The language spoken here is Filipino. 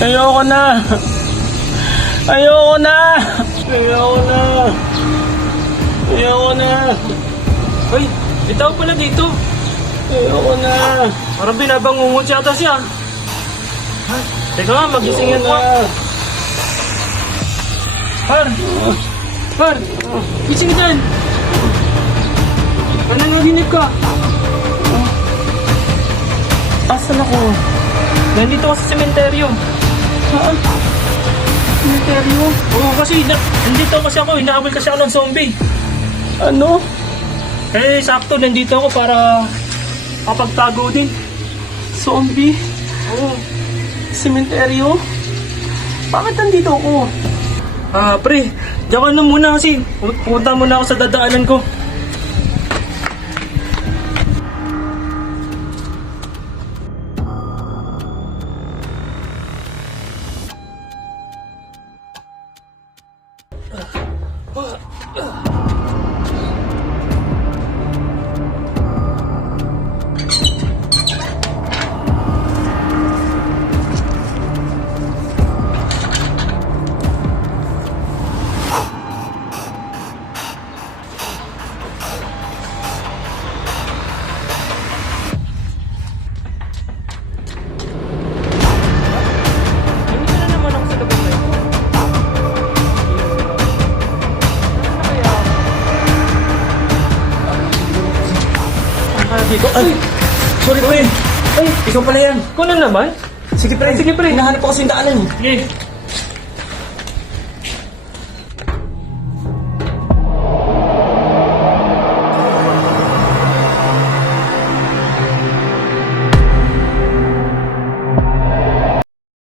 Ayoko na. Ayoko na. Ayoko na. Ayoko na. Hoy, bitaw pala dito. Ayoko na. Parang binabangungot yata siya. Teka nga, magising yan. na. Par! Par! Gising dyan! Nananaginip ka? Asan ako? Nandito ka sa sementeryo. Saan? Cemeteryo? Oo, kasi nandito kasi ako. Hinahabol kasi ako ng zombie. Ano? Eh, sakto, nandito ako para kapagtago din. Zombie? Oo. Cemeteryo? Bakit nandito ako? Pre, diyan ka na muna kasi. Pupunta muna ako sa dadaanan ko. Nandito na naman ako sa labas na ito. Dito? Ay! Sorry, pre! Ay, ikaw pala yan! Ikaw na naman? Sige, pre! Sige, pre. Hinahanap ko kasi yung daanan. Sige.